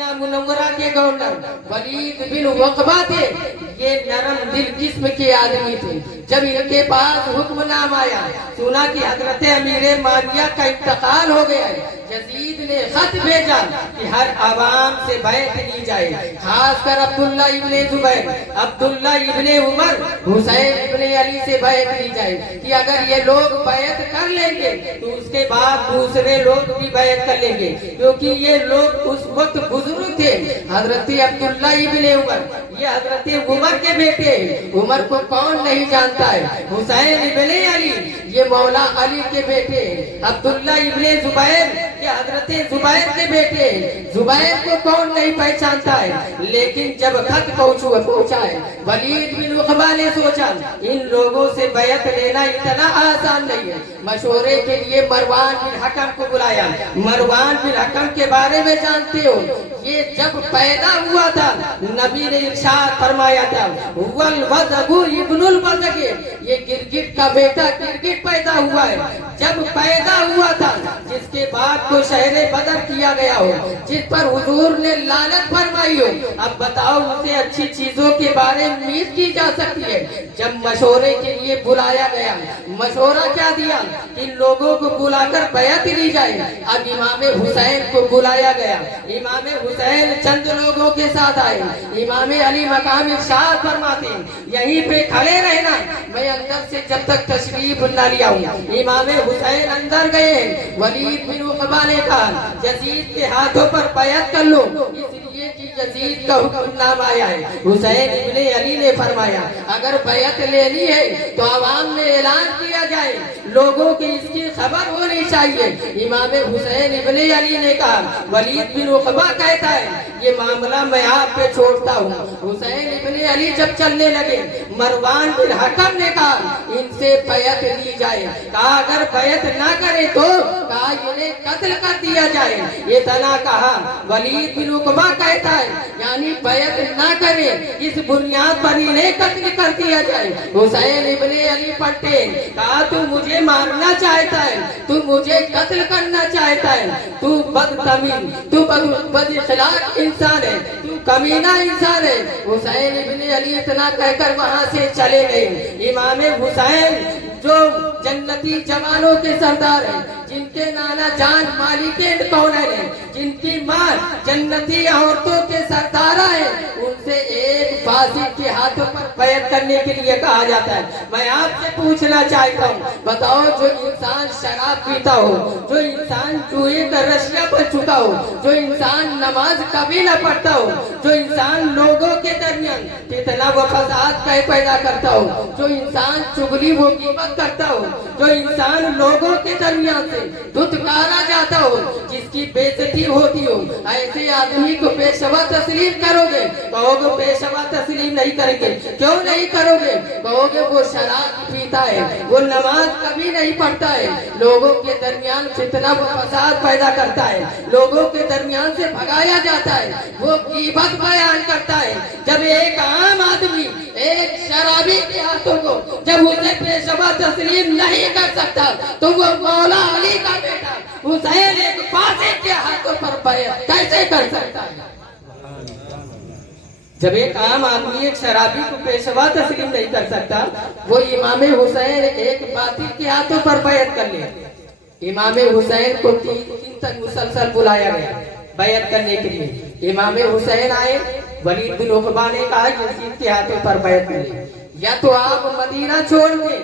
Medina Munawwara के governor Waleed बिन उक़बा थे। ये नरम दिल किस्म के आदमी थे। जब इनके पास हुक्मनामा आया, सुना कि हजरत अमीर माविया का इंतकाल हो गया है, यजीद ने खत भेजा कि हर आवाम से बैत ली जाए, खासकर अब्दुल्ला इब्ने जुबैर, अब्दुल्ला इब्ने उमर, हुसैन इब्ने अली से बैत ली जाए कि अगर ये लोग बैत कर लेंगे तो उसके बाद दूसरे लोग भी बैत कर लेंगे, क्योंकि ये लोग उस वक्त बुजुर्ग थे। हजरत अब्दुल्ला इब्ने उमर, ये हजरत उमर के बेटे, उमर को कौन नहीं जानता है, हुसैन इब्ने अली ये मौला अली के बेटे, अब्दुल्ला इब्ने जुबैर ये हजरत जुबैर के बेटे, जुबैर को कौन नहीं पहचानता है। लेकिन जब खत पहुंचा है, वलीद बिन उक़बा ने सोचा इन लोगों से बैत लेना इतना आसान नहीं है। मशवरे के लिए मरवान बिन हकम को बुलाया। मरवान बिन हकम के बारे में जानते हो, ये जब पैदा हुआ था नबी ने इरशाद फरमाया था, वल वज़गु इब्नुल वज़ग, ये गिरगिट का बेटा गिरगिट पैदा हुआ है। जब पैदा हुआ था, जिसके बाद को शहरे बदर किया गया हो, जिस पर हुजूर ने लानत फरमाई हो, अब बताओ उसे अच्छी चीजों के बारे में उम्मीद की जा सकती है। जब मशवरे के लिए बुलाया गया, मशवरा क्या दिया, इन लोगों को बुलाकर बैत ली जाए। अब इमाम हुसैन को बुलाया गया। इमाम हुसैन चंद लोगों के साथ आए। इमाम अली मकाम इरशाद फरमाते, यहीं पे खड़े रहना, मैं अंदर से जब तक तशरीफ न लिया हूँ। इमाम हुसैन अंदर गए। वलीद बिन उक़बा ने कहा, यजीद के हाथों पर बैत कर लो, इसलिए कि यजीद का हुक्मनामा आया है। हुसैन इब्ने अली ने फरमाया, अगर बैत लेनी है तो आवाम में ऐलान किया जाए, लोगों की इसकी खबर होनी चाहिए। इमाम हुसैन इब्ने अली ने कहा, वलीद बिन उक़बा कहता है ये मामला मैं आप पे छोड़ता हूँ। हुसैन इब्ने अली जब चलने लगे, मरवान बिन हकम ने कहा इनसे बैत ली जाए। कहा अगर बैत ना करे तो कहा इन्हें कत्ल कर दिया जाए। ये तना कहा। वलीद बिन उक़बा कहता है यानी बैत ना करे, इस बुनियाद पर इन्हें कत्ल कर दिया जाए। हुसैन इब्ने अली पलटे, कहा तू मुझे मारना चाहता है, तू मुझे कत्ल करना चाहता है, तू बदतमीज, तू बदअखलाक इंसान है, तू कमीना इंसान है। हुसैन इब्ने अली इतना कहकर वहां से चले गए। इमाम हुसैन जो जन्नती जवानों के सरदार हैं, जिनके नाना जान मालिक कौन है, जिनकी माँ जन्नती औरतों के सरदारा है, उनसे एक फांसी के हाथों पर बैत करने के लिए कहा जाता है। मैं आपसे पूछना चाहता हूँ, बताओ जो इंसान शराब पीता हो, जो इंसान जुए का रशिया बन चुका हो, जो इंसान नमाज कभी न पढ़ता हो, जो इंसान लोगों के दरमियान कितना वो फसाद पैदा करता हो, जो इंसान चुगली वो कीमत करता हो, जो इंसान लोगों के दरमियान से धुतकारा जाता हो, जिसकी बेइज्जती होती हो, ऐसे आदमी को पेशवा तस्लीम करोगे? कहोगे पेशवा तस्लीम नहीं करेंगे। क्यों नहीं करोगे? कहोगे वो शराब पीता है, वो नमाज कभी नहीं पढ़ता है, लोगों के दरमियान फितना व फसाद पैदा करता है, लोगों के दरमियान से भगाया जाता है, वो ग़ीबत बयान करता है। जब एक आम आदमी एक शराबी के हाथों को जब उसे पेशवा तस्लीम नहीं कर सकता, तो वो मौला अली का बेटा हुसैन एक फांसी के हाथों पर बैत कैसे कर सकता है? जब एक आम आदमी एक शराबी को पेशवा तस्लीम नहीं कर सकता, वो इमाम हुसैन एक बातिल के हाथों पर बैत कर ले। इमाम हुसैन को 3 दिन तक मुसलसल बुलाया गया बैत करने के लिए। इमाम हुसैन आए, वलीद बिन उक़बा ने कहा यजीद के हाथों पर बैत कर ले, या तो आप मदीना छोड़ दे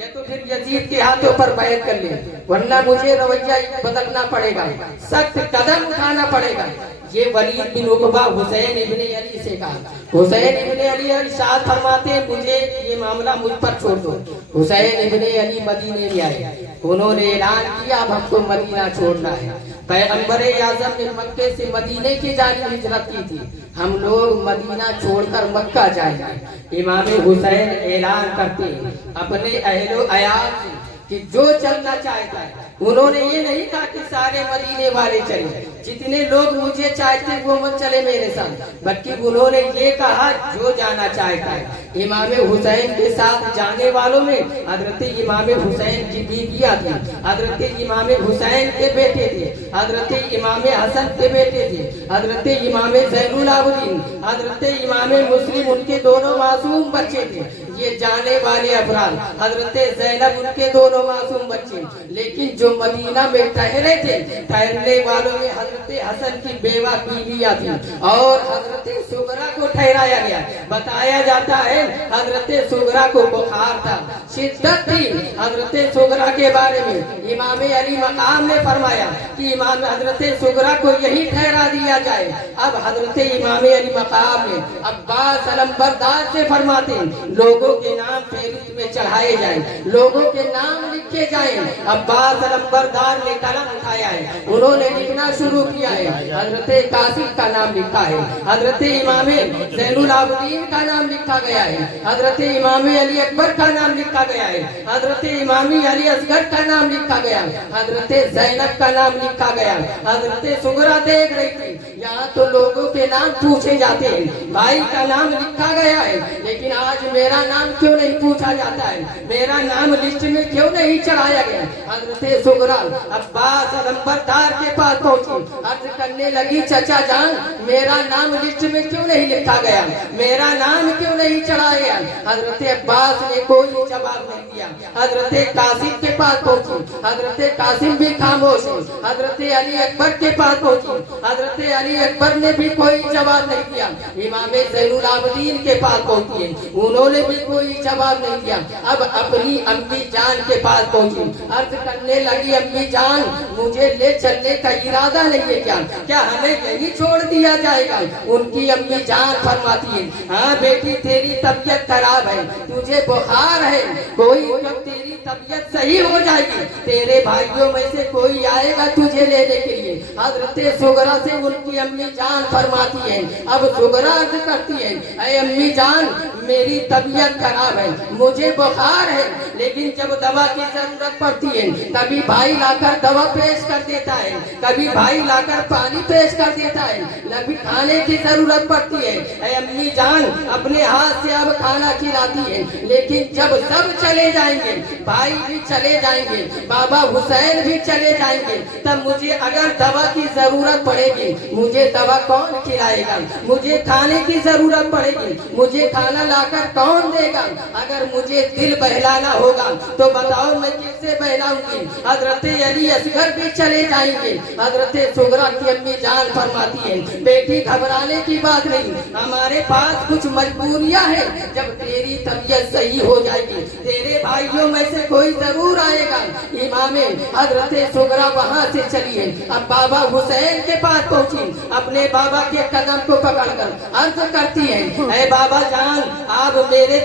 या तो फिर यजीद के हाथों पर बैत कर ले, वरना मुझे रवैया बदलना पड़ेगा, सख्त कदम उठाना पड़ेगा। ये वलीद बिन उक़बा हुसैन इब्ने अली से कहा। हुसैन इब्ने अली इरशाद फरमाते मुझे ये मामला मुझ पर छोड़ दो। हुसैन इब्ने अली मदीने में आए, उन्होंने ऐलान किया अब हमको मदीना छोड़ना है। पैगंबर आज़म ने मक्के से मदीने की जानिब हिजरत की थी, हम लोग मदीना छोड़कर मक्का जाएंगे। इमाम हुसैन ऐलान करते अपने अहलो अयाल से, कि जो चलना चाहता है, उन्होंने ये नहीं कहा कि सारे मदीने वाले चले, जितने लोग मुझे चाहते वो मत चले मेरे साथ, बल्कि उन्होंने ये कहा जो जाना चाहता है। इमाम हुसैन के साथ जाने वालों में हजरत इमाम हुसैन की बीवियां थी, हजरत इमाम हुसैन के बेटे थे, हजरत इमाम हसन के बेटे थे, हजरत इमाम ज़ैनुल आबिदीन, हजरत इमाम मुस्लिम, उनके दोनों मासूम बच्चे थे। ये जाने वाले अफराद हजरत ज़ैनब उनके दोनों मासूम बच्चे। लेकिन जो मदीना में ठहरे थे, ठहरने वालों में हजरत हसन की बेवा बीवियां थी और हजरत सुगरा को ठहराया गया। बताया जाता है हजरत सुगरा को बुखार था, शिद्दत थी। हजरत सुगरा के बारे में इमाम अली मकाम ने फरमाया कि इमाम हजरत सुगरा को यही ठहरा दिया जाए। अब हजरत इमाम अली मकाम ने अब्बास अलमबरदार से फरमाते लोगों के नाम फेरिस्त में चढ़ाए जाएं, लोगों के नाम लिखे जाएं। अब्बास अलमबरदार ने कलम उठाया है, उन्होंने लिखना शुरू किया है। हजरत कासिम का नाम लिखा है, हजरत इमाम ज़ैनुल आबिदीन का नाम लिखा गया है, हजरत इमाम अली अकबर का नाम लिखा गया है, हजरत इमाम अली असगर का नाम लिखा गया, हजरत ज़ैनब का नाम लिखा गया, हजरत सुगरा देख रही थी। यहाँ तो लोगों के नाम पूछे जाते हैं, भाई का नाम लिखा गया है, लेकिन आज मेरा नाम क्यों नहीं पूछा जाता है, मेरा नाम लिस्ट में क्यों नहीं चढ़ाया गया। हजरत सुगरा अब्बास अलमबरदार के पास पहुंची, अर्ज करने लगी चचा जान मेरा नाम लिस्ट में क्यों नहीं लिखा गया, मेरा नाम क्यों नहीं चढ़ाया गया। हजरत अब्बास ने कोई जवाब नहीं दिया। हजरत कासिम के पास पहुंची, हजरत कासिम भी खामोश है। हजरत अली अकबर के पास पहुंची, हजरत अली अकबर ने भी कोई जवाब नहीं दिया। इमाम ज़ैनुल आबिदीन के पास पहुंची है, उन्होंने भी कोई जवाब नहीं दिया। अब अपनी अम्मी जान के पास पहुंची, अर्ज करने लगी अम्मी जान मुझे ले चलने का इरादा नहीं है क्या, क्या हमें यहीं छोड़ दिया जाएगा। उनकी अम्मी जान फरमाती है हाँ बेटी तेरी तबीयत खराब है, तुझे बुखार है, कोई जब तेरी तबीयत सही हो जाएगी तेरे भाइयों में से कोई आएगा तुझे लेने के लिए। हजरत सुगरा से उनकी अम्मी जान फरमाती है, अब सुगरा अर्ज करती है ऐ अम्मी जान मेरी तबीयत खराब है, मुझे बुखार है, लेकिन जब दवा की जरूरत पड़ती है कभी भाई लाकर दवा पेश कर देता है, कभी भाई लाकर पानी पेश कर देता है, कभी खाने की जरूरत पड़ती है ऐ अम्मी जान अपने हाथ से अब खाना खिलाती है। लेकिन जब सब चले जाएंगे, भाई भी चले जाएंगे, बाबा हुसैन भी चले जाएंगे, तब मुझे अगर दवा की जरूरत पड़ेगी मुझे दवा कौन खिलाएगा, मुझे खाने की जरूरत पड़ेगी मुझे खाना लाकर कौन देगा, अगर मुझे दिल बहलाना होगा तो बताओ मैं किससे बहलाऊंगी। हजरत अली असगर भी चले जाएंगे। हजरत सुगरा की अम्मी जान फरमाती है बेटी घबराने की बात नहीं, हमारे पास कुछ मजबूरियां हैं, जब तेरी तबीयत सही हो जाएगी तेरे भाइयों में से कोई जरूर आएगा। इमाम हजरत सुगरा वहाँ से चली है, अब बाबा हुसैन के पास पहुंची, अपने बाबा के कदम को पकड़कर अर्ज करती है ऐ बाबा जान आप मेरे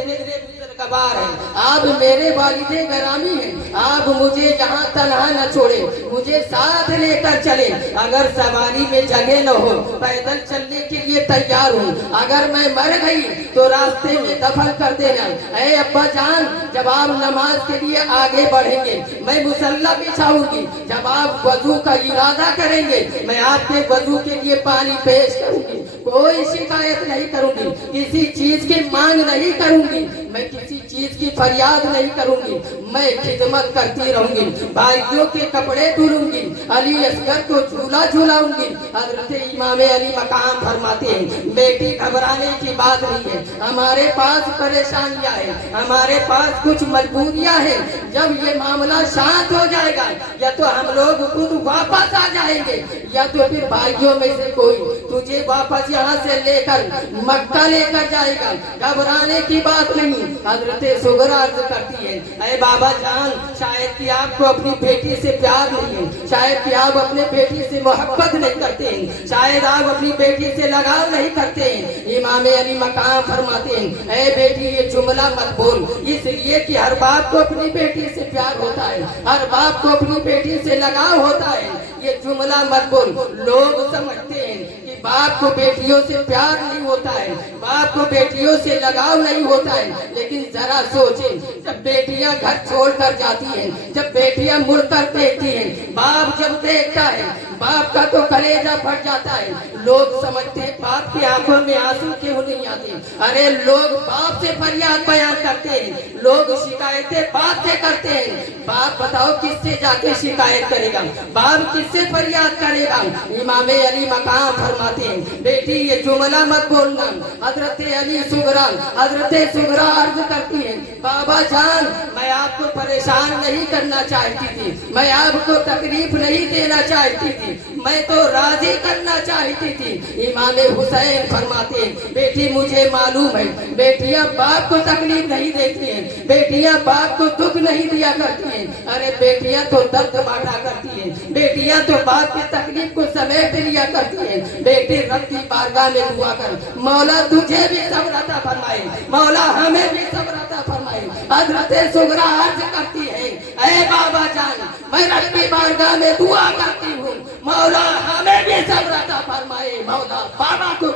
कबार है, आप मेरे वालिदे गरामी हैं, आप मुझे यहाँ तन्हा न छोड़े, मुझे साथ लेकर चले, अगर सवारी में जगह न हो पैदल चलने के लिए तैयार हूँ, अगर मैं मर गई तो रास्ते में दफन कर देना। ऐ अब्बा जान जब आप नमाज के लिए आगे बढ़ेंगे मैं मुसल्ला बिछाऊंगी, जब आप वजू का इरादा करेंगे मैं आपके वजू के लिए पानी पेश करूंगी, कोई शिकायत नहीं करूंगी, किसी चीज की मांग नहीं करूंगी, मैं किसी चीज की फरियाद नहीं करूंगी, मैं खिदमत करती रहूंगी, भाइयों के कपड़े धुलूंगी, अली असगर को झूला झूलाऊंगी। हजरत इमाम अली मकाम फरमाते हैं बेटी घबराने की बात नहीं है, हमारे पास परेशानियां हैं, हमारे पास कुछ मजबूरियां हैं, जब ये मामला शांत हो जाएगा या तो हम लोग खुद वापस आ जाएंगे या तो फिर भाइयों में से कोई तुझे वापस यहाँ से लेकर मक्का लेकर जाएगा, घबराने की बात नहीं। हजरत सुगरा अर्ज करती है अरे बाबा जान शायद कि आपको अपनी बेटी से प्यार नहीं है, शायद कि आप अपने बेटी से मोहब्बत नहीं करते हैं, शायद आप अपनी बेटी से लगाव नहीं करते हैं। इमाम अली मकाम फरमाते हैं ऐ बेटी ये जुमला मत बोल, इसलिए कि हर बाप को अपनी बेटी से प्यार होता है, हर बाप को अपनी बेटी से लगाव होता है, ये जुमला मत बोल। लोग समझते हैं कि बाप को बेटियों से प्यार नहीं होता है, बाप को बेटियों से लगाव नहीं होता है। लेकिन जरा सोचें, जब बेटियां घर छोड़कर जाती हैं, जब बेटियां मुड़कर देखती हैं, बाप जब देखता है, बाप का तो कलेजा फट जाता है। लोग समझते हैं बाप की आंखों में आंसू क्यों नहीं आते। अरे लोग बाप से फरियाद बयान करते हैं, लोग शिकायतें बाप से करते हैं। बाप बताओ किससे जाके शिकायत करेगा, बाप किससे फरियाद करेगा। इमाम अली मकाम फरमाते हैं, बेटी ये जुमला मत बोलना। हजरत अली सुगरा, हजरत सुगरा अर्ज करती है, बाबा जान मैं आपको परेशान नहीं करना चाहती थी, मैं आपको तकलीफ नहीं देना चाहती थी, मैं तो राजी करना चाहती थी। इमाम हुसैन फरमाते हैं, बेटी मुझे मालूम है बेटियां बाप को तकलीफ नहीं देती हैं, बेटियां बाप को दुख नहीं दिया करती हैं। अरे बेटियां तो दर्द बांटा करती हैं, बेटियां तो बाप की तकलीफ को समेट लिया करती हैं। बेटी रब की बारगाह में दुआ कर, मौला तुझे भी सब्र अता फरमाए, मौला हमें भी सब्र अता फरमाए। हजरत सुगरा अर्ज करती है, ऐ बाबा जान मैं रब की बारगाह में दुआ करती हूँ, मौला हमें भी सब्र अता फरमाए, मौला बाबा को